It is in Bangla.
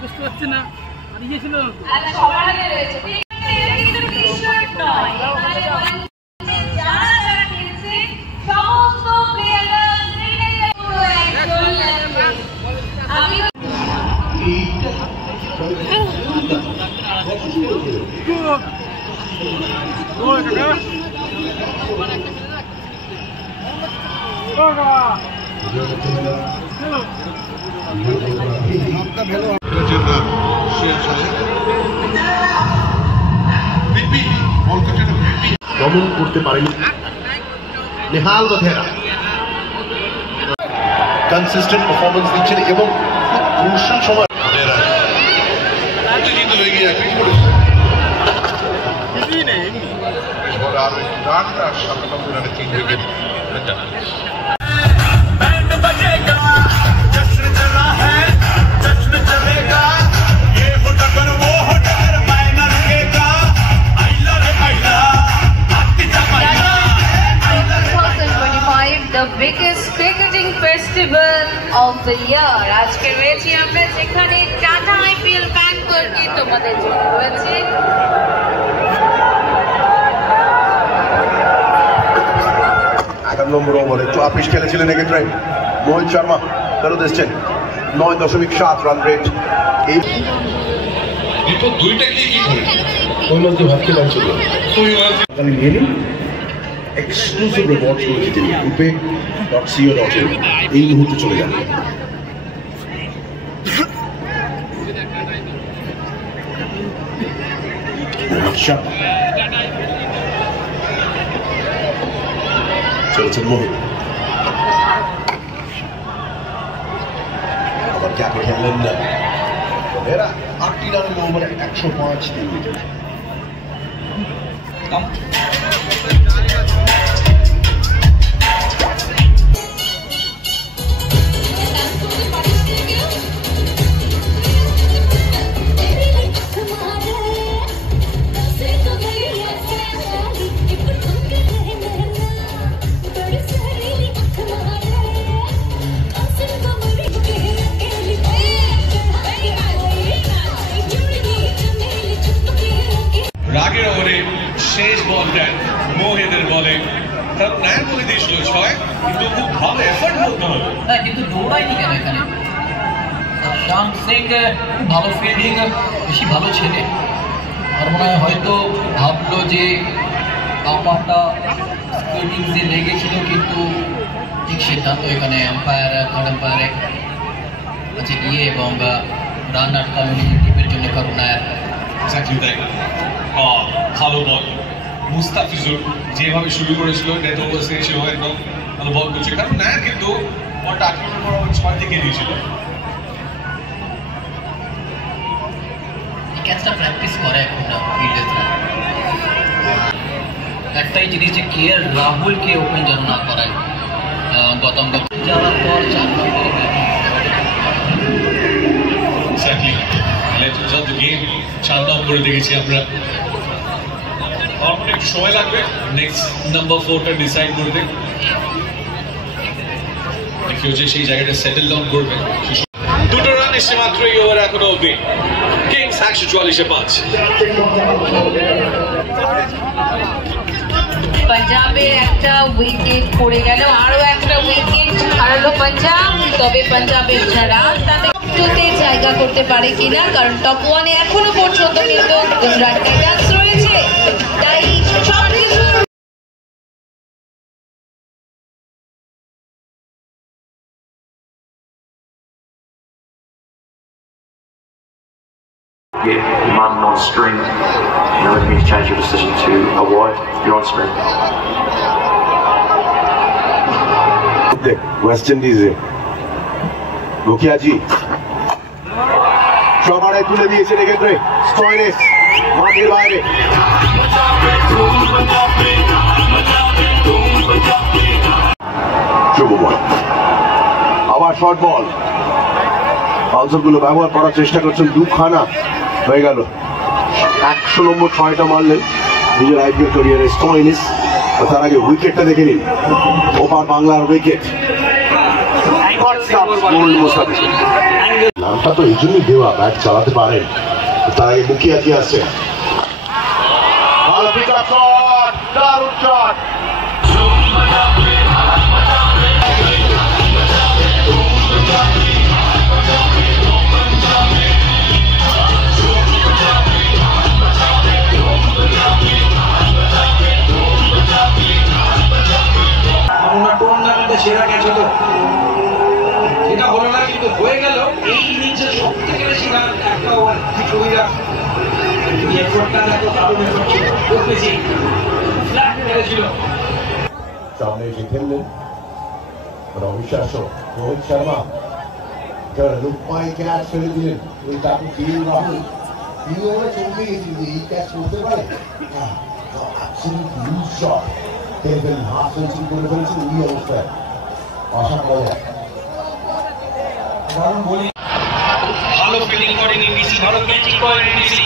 বুঝতে পারছি না আর ইয়ে ছিল দমন করতে পারেনি নেহাল বধেরা কনসিস্টেন্ট পারফরমেন্স দিচ্ছেন এবং খুব ক্রুশাল সময় The biggest cricketing festival of the year. আজকে রয়েছি আমরা যেখানে টাটা IPL ব্যাংককে তোমাদের জন্য রয়েছে এগারো নম্বর ওভারে 24 খেলেছিলেন এক্ষেত্রে মোহিত শর্মা ফেরত এসছেন 9.7 রান রেট এই দুইটা কি করে ওই মধ্যে ভাবতে পারছিল আমি নিয়ে নিন এক্সক্লুসিভ রিওয়ার্ডস করে দিতে rupee.co.in এই মুহূর্তে চলে যান চলেছেন মোহিত আবার ক্যাপে খেললেন না এরা 8টি রানের ওভারে 105 3 উইকেট রাগের ওভারে শেষ বলটা মোহিতের বলে তার নায়ক বলে দিয়েছিল 6 কিন্তু খুব ভালো এফোর্ট করতে হবে না কিন্তু দৌড়ায়নি কেন এখানে শাম সিং খুব ভালো ফিল্ডিং বেশি ভালো ছেলে আর মনে হয় হয়তো ভাবলো যে পাটা স্পিডিংসে লেগেছিল কিন্তু ঠিক সিদ্ধান্ত এখানে আম্পায়ার থার্ড আম্পায়ারে কাছে গিয়ে এবং রান আটকানো টিমের জন্য করুণায় এক্স্যাক্টলি তাই ভালো বল মুস্তাফিজুর যেভাবে শুরু করেছিল ডেথ ওভার থেকে সেভাবে একদম ভালো বল করছে কারণ না কিন্তু বলটা আক্রমণ করা 6 থেকে দিয়েছিল এই ক্যাচটা প্র্যাকটিস করে এখন ফিল্ডাররা একটাই জিনিস যে কে রাহুলকে ওপেন যেন না করায় গৌতম যাওয়ার পর 4 নম্বরে exactly legends of the game 4 নম্বরে দেখেছি আমরা আর একটু সময় লাগবে নেক্সট নাম্বার 4টা ডিসাইড করতে দেখি যে সেই জায়গাটা সেটেল ডাউন করবে দুটো রান এসে মাত্র এই ওভার এখনো অবধি কিংস 144-5 পাঞ্জাবে একটা উইকেট পড়ে গেল আরো একটা উইকেট হারালো পাঞ্জাব তবে পাঞ্জাবের রান তাতে জায়গা করতে পারে কিনা কারণ টপ 1 এ এখনো পর্যন্ত কিন্তু গুজরাট টাইটান্স রয়েছে তাই Yeah, your man on screen. You're looking to change your decision to a wide. You're on screen. West ইন্ডিজে মুখিয়াজি সবারে তুলে দিয়েছেন এক্ষেত্রে স্টয়েনিস মাঠের বাইরে শুভ বল আবার শর্ট বল বাউন্সারগুলো ব্যবহার করার চেষ্টা করছেন দুখানা হয়ে গেল 100 নম্বর 6টা মারলেন নিজের আইপিএল ক্যারিয়ারে স্টয়েনিস তার আগে উইকেটটা দেখে নিন ওপার বাংলার উইকেট রেকর্ড গোল মুস্তাফিজ। নামটা তো এই জন্যই দেওয়া, ব্যাট চালাতে পারেন। তার আগে মুখিয়া কি আছে, ভালো পিক আপ শট, দারুণ শট। টুর্নামেন্টে সেরা ক্যাচ হতো, সেটা হলো না, কিন্তু হয়ে গেল। এই ইনিংসে সব থেকে বেশি রান একটা ওভার সুবিধা। এফোর্টটা দেখো, দারুণ এফোর্ট ছিল, খুব বেশি ফ্ল্যাট মেরেছিল। সামনে এসে খেললেন অবিশ্বাস্য রোহিত শর্মা, রূপমাই ক্যাচ ফেলে দিলেন। ওই তাকে কে রাহুল তিনি ওরা চমকে গেছিল যে এই ক্যাচ করতে পারে। হাফ সেঞ্চুরি করে ফেলেছেন এই অবস্থায়, অসাধারণ। ভালো ফিল্ডিং করেনি ডিসি, ভালো ব্যাটিং করেনি ডিসি।